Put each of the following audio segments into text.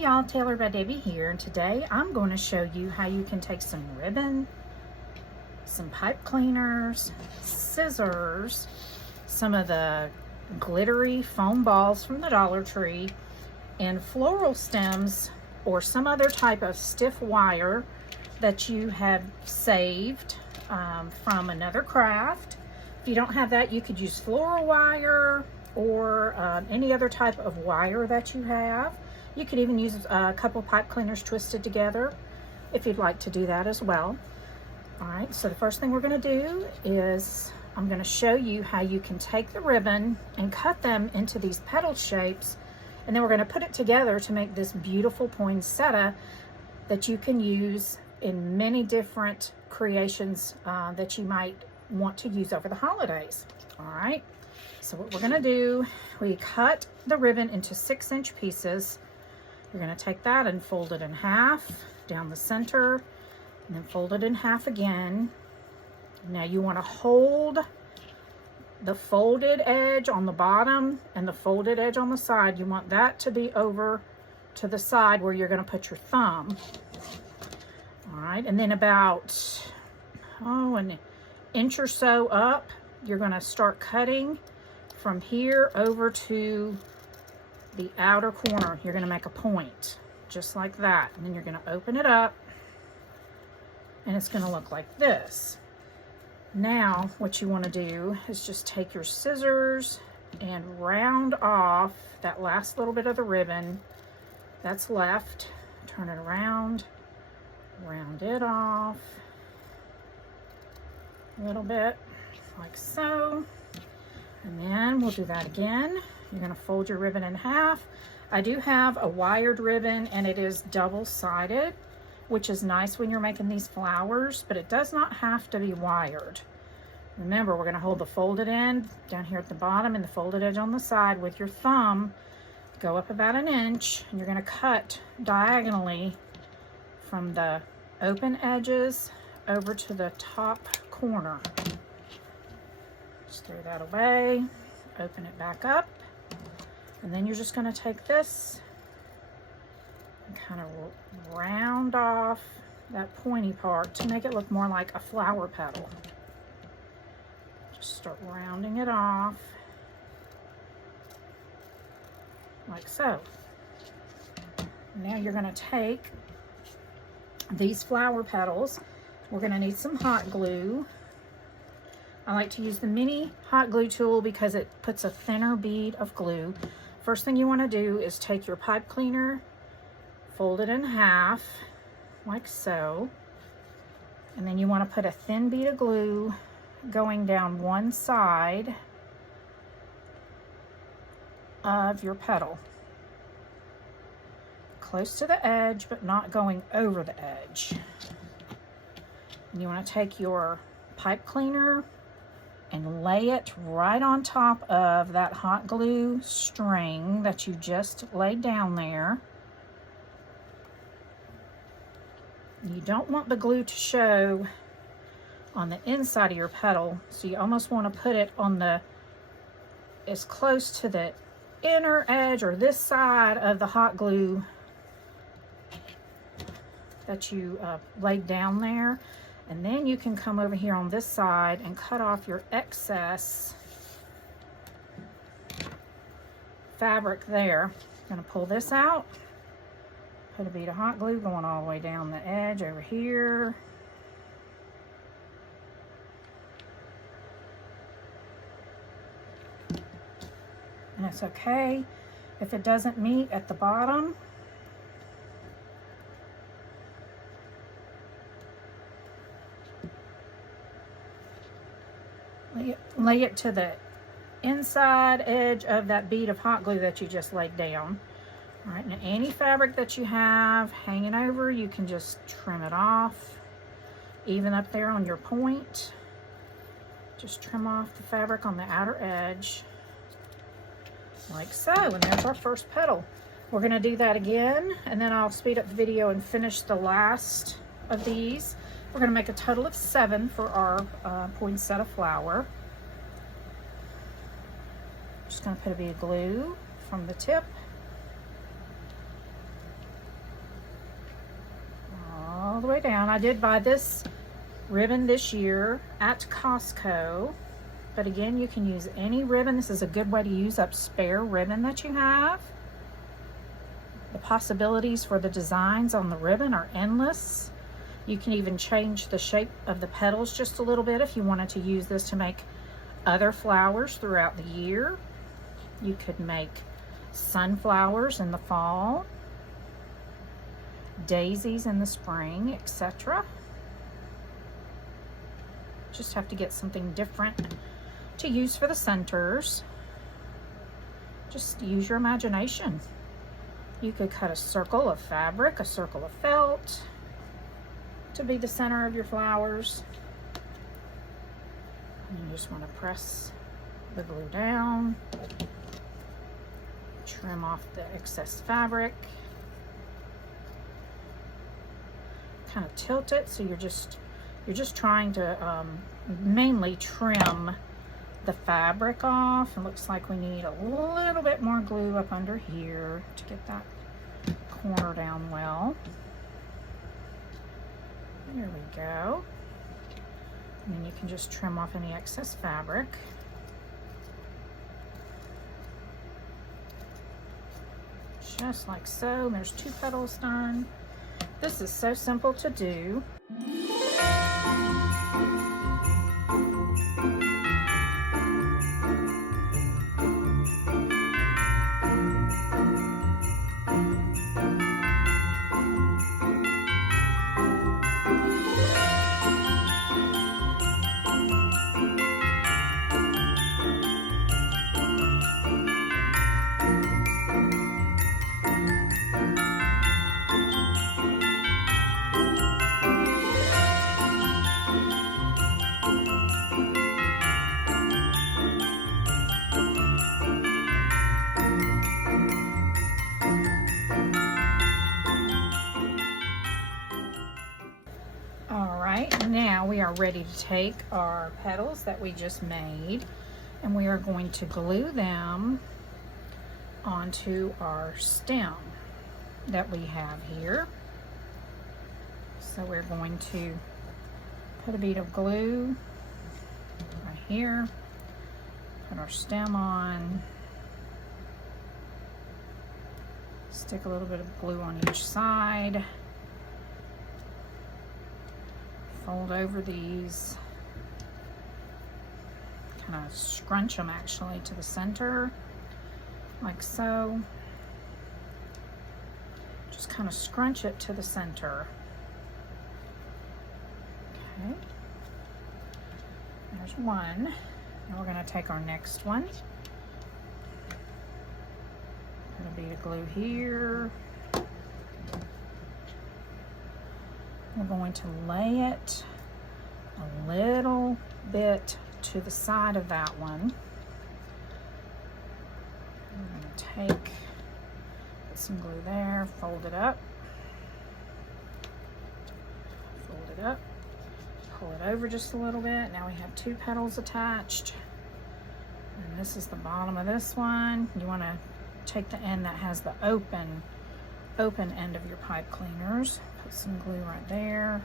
y'all, Taylor by Debbie here, and today I'm going to show you how you can take some ribbon, some pipe cleaners, scissors, some of the glittery foam balls from the Dollar Tree, and floral stems or some other type of stiff wire that you have saved from another craft. If you don't have that, you could use floral wire or any other type of wire that you have. You could even use a couple pipe cleaners twisted together if you'd like to do that as well. All right, so the first thing we're going to do is I'm going to show you how you can take the ribbon and cut them into these petal shapes, and then we're going to put it together to make this beautiful poinsettia that you can use in many different creations that you might want to use over the holidays. All right, so what we're going to do, we cut the ribbon into 6-inch pieces. You're going to take that and fold it in half down the center, and then fold it in half again. Now you want to hold the folded edge on the bottom and the folded edge on the side. You want that to be over to the side where you're going to put your thumb. All right, and then about an inch or so up, you're going to start cutting from here over to the outer corner. You're going to make a point just like that, and then you're going to open it up and it's going to look like this. Now what you want to do is just take your scissors and round off that last little bit of the ribbon that's left. Turn it around, round it off a little bit like so, and then we'll do that again. You're going to fold your ribbon in half. I do have a wired ribbon and it is double-sided, which is nice when you're making these flowers, but it does not have to be wired. Remember, we're going to hold the folded end down here at the bottom and the folded edge on the side with your thumb. Go up about 1 inch, and you're going to cut diagonally from the open edges over to the top corner. Just throw that away, open it back up, and then you're just going to take this and kind of round off that pointy part to make it look more like a flower petal. Just start rounding it off like so. Now you're going to take these flower petals. We're going to need some hot glue. I like to use the mini hot glue tool because it puts a thinner bead of glue. First thing you want to do is take your pipe cleaner, fold it in half like so, and then you want to put a thin bead of glue going down one side of your petal, close to the edge but not going over the edge. And you want to take your pipe cleaner and lay it right on top of that hot glue string that you just laid down there. You don't want the glue to show on the inside of your petal, so you almost want to put it on the as close to the inner edge or this side of the hot glue that you laid down there. And then you can come over here on this side and cut off your excess fabric there. I'm going to pull this out, put a bead of hot glue going all the way down the edge over here. And it's okay if it doesn't meet at the bottom. Lay it to the inside edge of that bead of hot glue that you just laid down. All right, now any fabric that you have hanging over, you can just trim it off. Even up there on your point, just trim off the fabric on the outer edge, like so. And there's our first petal. We're going to do that again, and then I'll speed up the video and finish the last of these. We're going to make a total of 7 for our poinsettia flower. Just going to put a bit of glue from the tip way down. I did buy this ribbon this year at Costco, but again, you can use any ribbon. This is a good way to use up spare ribbon that you have. The possibilities for the designs on the ribbon are endless. You can even change the shape of the petals just a little bit if you wanted to use this to make other flowers throughout the year. You could make sunflowers in the fall, daisies in the spring, etc. Just have to get something different to use for the centers. Just use your imagination. You could cut a circle of fabric, a circle of felt to be the center of your flowers. And you just want to press the glue down, trim off the excess fabric, kind of tilt it so you're just trying to mainly trim the fabric off. It looks like we need a little bit more glue up under here to get that corner down well. There we go. And then you can just trim off any excess fabric. Just like so. And there's 2 petals done. This is so simple to do. Now we are ready to take our petals that we just made, and we are going to glue them onto our stem that we have here. So we're going to put a bead of glue right here, put our stem on, stick a little bit of glue on each side, fold over these, kind of scrunch them actually to the center, like so. Just kind of scrunch it to the center. Okay, there's one. Now we're going to take our next one. Put a bead of glue here. We're going to lay it a little bit to the side of that one. We're going to take, put some glue there, fold it up, pull it over just a little bit. Now we have 2 petals attached. And this is the bottom of this one. You want to take the end that has the open end of your pipe cleaners. Put some glue right there.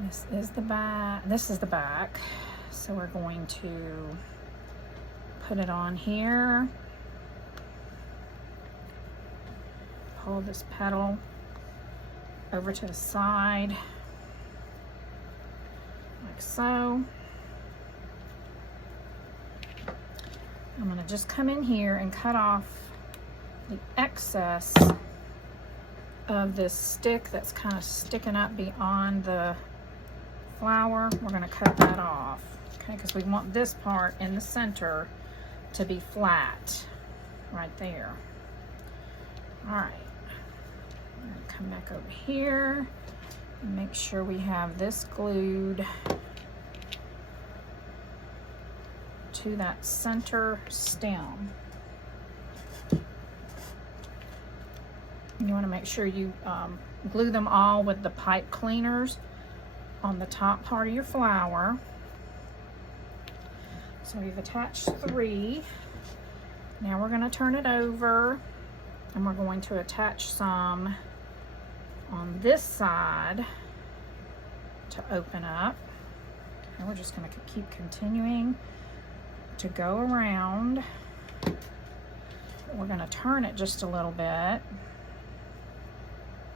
This is the back. This is the back. So we're going to put it on here. Pull this petal over to the side, like so. I'm going to just come in here and cut off the excess of this stick that's kind of sticking up beyond the flower. We're going to cut that off, okay, because we want this part in the center to be flat right there. All right, I'm going to come back over here and make sure we have this glued to that center stem. You want to make sure you glue them all with the pipe cleaners on the top part of your flower. So we've attached 3. Now we're going to turn it over and we're going to attach some on this side to open up. And we're just going to keep continuing to go around. We're going to turn it just a little bit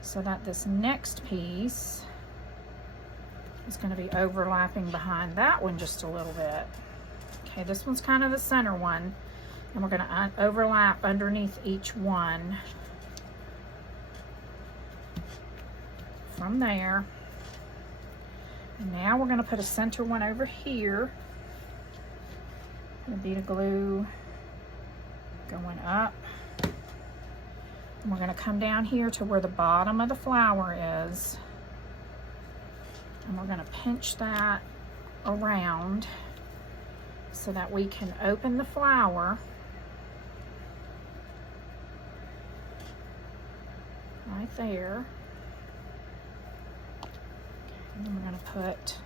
so that this next piece is going to be overlapping behind that one just a little bit. Okay, this one's kind of the center one, and we're going to overlap underneath each one from there. And now we're going to put a center one over here. A bead of glue going up. And we're going to come down here to where the bottom of the flower is. And we're going to pinch that around so that we can open the flower right there. And then we're going to put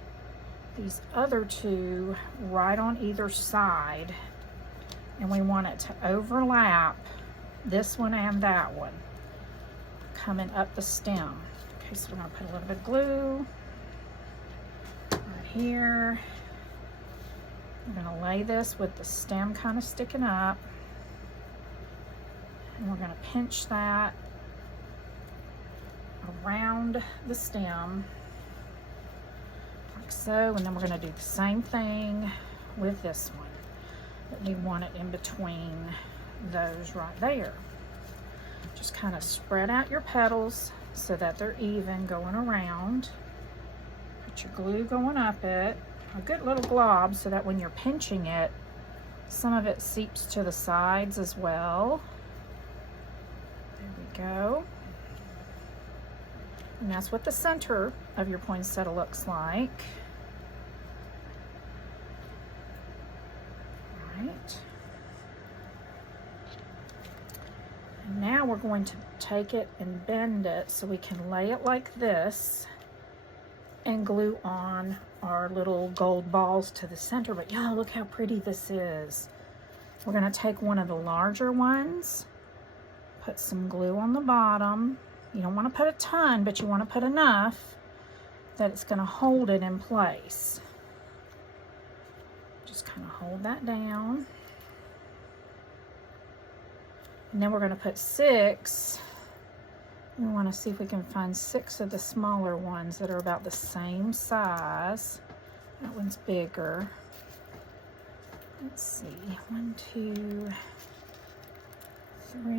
these other two right on either side, and we want it to overlap this one and that one coming up the stem. Okay, so we're going to put a little bit of glue right here. We're going to lay this with the stem kind of sticking up, and we're going to pinch that around the stem like so, and then we're going to do the same thing with this one, but we want it in between those right there. Just kind of spread out your petals so that they're even going around. Put your glue going up it, a good little glob, so that when you're pinching it, some of it seeps to the sides as well. There we go. And that's what the center of your poinsettia looks like. Right. And now we're going to take it and bend it so we can lay it like this and glue on our little gold balls to the center. But y'all, look how pretty this is. We're going to take one of the larger ones, put some glue on the bottom. You don't want to put a ton, but you want to put enough that it's going to hold it in place. Just kind of hold that down. And then we're going to put 6. We want to see if we can find 6 of the smaller ones that are about the same size. That one's bigger. Let's see. 1, 2, 3.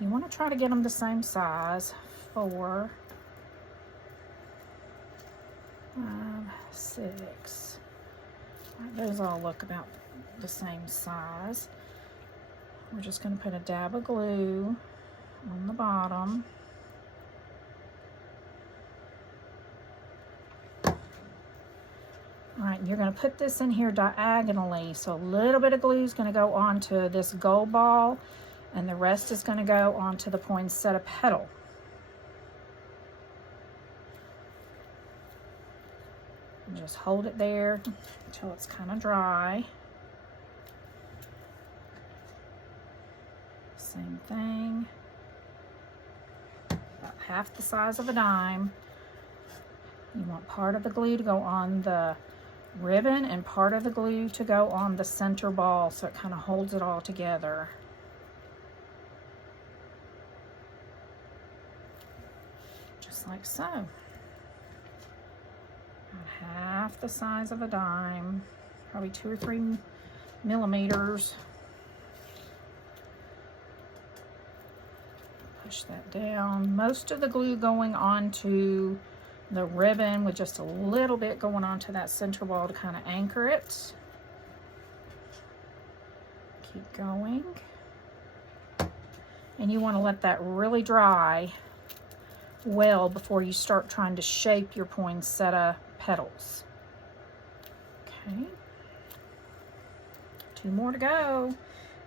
You want to try to get them the same size. 4, 5, 6. Right, those all look about the same size. We're just going to put a dab of glue on the bottom. All right, you're going to put this in here diagonally. So a little bit of glue is going to go onto this gold ball, and the rest is going to go onto the poinsettia petal. And just hold it there until it's kind of dry. Same thing. About half the size of a dime. You want part of the glue to go on the ribbon and part of the glue to go on the center ball, so it kind of holds it all together. Just like so. About half the size of a dime, probably 2 or 3 millimeters. Push that down. Most of the glue going onto the ribbon, with just a little bit going onto that center ball to kind of anchor it. Keep going. And you want to let that really dry well before you start trying to shape your poinsettia petals. Okay. 2 more to go.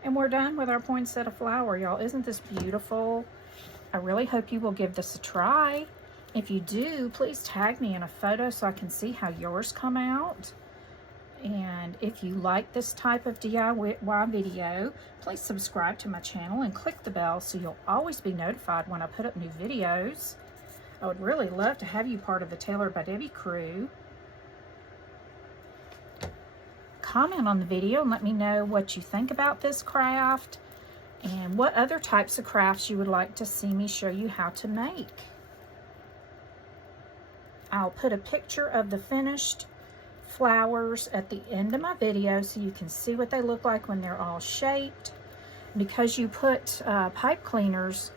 And we're done with our poinsettia flower, y'all. Isn't this beautiful? I really hope you will give this a try. If you do, please tag me in a photo so I can see how yours come out. And if you like this type of DIY video, please subscribe to my channel and click the bell so you'll always be notified when I put up new videos. I would really love to have you part of the Tailored by Debbie crew. Comment on the video and let me know what you think about this craft and what other types of crafts you would like to see me show you how to make. I'll put a picture of the finished flowers at the end of my video so you can see what they look like when they're all shaped. Because you put pipe cleaners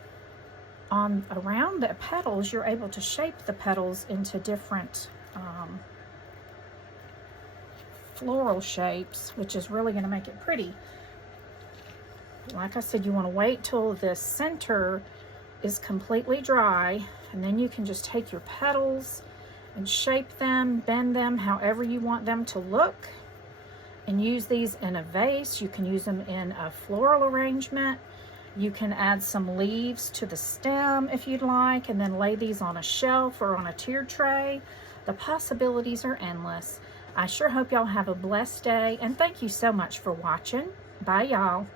on around the petals, you're able to shape the petals into different floral shapes, which is really going to make it pretty. Like I said, you want to wait till the center is completely dry, and then you can just take your petals and shape them, bend them however you want them to look, and use these in a vase. You can use them in a floral arrangement. You can add some leaves to the stem if you'd like, and then lay these on a shelf or on a tiered tray. The possibilities are endless. I sure hope y'all have a blessed day, and thank you so much for watching. Bye, y'all.